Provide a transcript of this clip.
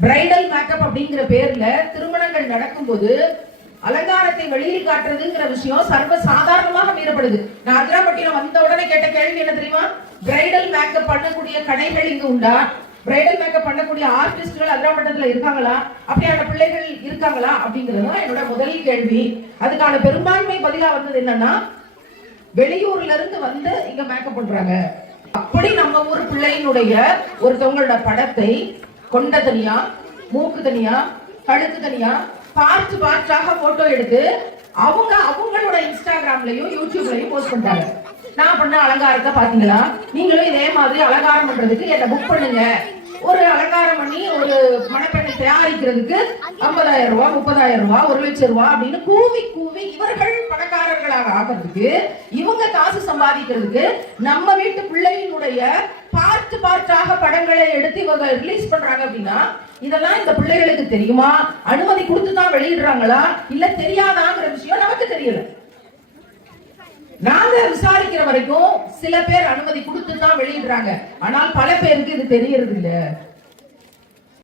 Bridal makeup அப்படிங்கிற பேர்ல திருமணங்கள் நடக்கும்போது அலங்காரத்தை வெளியில் காட்டுறதுங்கிற விஷயம் சர்வ சாதாரணமாக மீறப்படுது. நான் அதிராம்பட்டினம் வந்த உடனே கேட்ட கேள்வி என்ன தெரியுமா? பிரைடல் மேக்கப் பண்ணக்கூடிய கடைகள் இங்கு உண்டா? பிரைடல் மேக்கப் பண்ணக்கூடிய ஆர்டிஸ்ட்கள் அதிராம்பட்டத்துல இருக்காங்களா? அப்படியான பிள்ளைகள் இருக்காங்களா? அப்படிங்கிறது என்னோட முதல் கேள்வி. அதுக்கான பெரும்பான்மை பதிலா வந்தது என்னன்னா, வெளியூர்ல இருந்து வந்து இங்க மேக்கப் பண்றாங்க. அப்படி நம்ம ஊர் பிள்ளையினுடைய ஒருத்தவங்களோட படத்தை கொண்ட தனியா, மூக்கு தனியா, கழுத்து தனியா பார்ட்டாக போட்டோ எடுத்து அவங்களோட இன்ஸ்டாகிராம்லயும் யூடியூப்லயும் போஸ்ட் பண்றாங்க. நான் பண்ண அலங்காரத்தை பாத்தீங்களா? நீங்களும் இதே மாதிரி அலங்காரம் பண்றதுக்கு என்ன புக் பண்ணுங்க. ஒரு அலங்காரம் பண்ணி ஒரு மணப்பெண்ணை தயாரிக்கிறதுக்கு 50,000 ரூபாய், 30,000 ரூபாய், 1,00,000 ரூபாய் அப்படின்னு கூவி இவர்கள் பணக்காரர்களாக ஆகிறதுக்கு, இவங்க காசு சம்பாதிக்கிறதுக்கு நம்ம வீட்டு பிள்ளையினுடைய பார்ட்டாக படங்களை எடுத்து இவங்க ரிலீஸ் பண்றாங்க. அப்படின்னா இதெல்லாம் இந்த பிள்ளைகளுக்கு தெரியுமா? அனுமதி கொடுத்து தான் வெளியிடுறாங்களா இல்ல தெரியாதாங்கிற விஷயம் நமக்கு தெரியல. நாங்க விசாரிக்கிற வரைக்கும் சில பேர் அனுமதி கொடுத்து தான் வெளியிடுறாங்க. ஆனால் பல பேருக்கு இது தெரியறது இல்ல.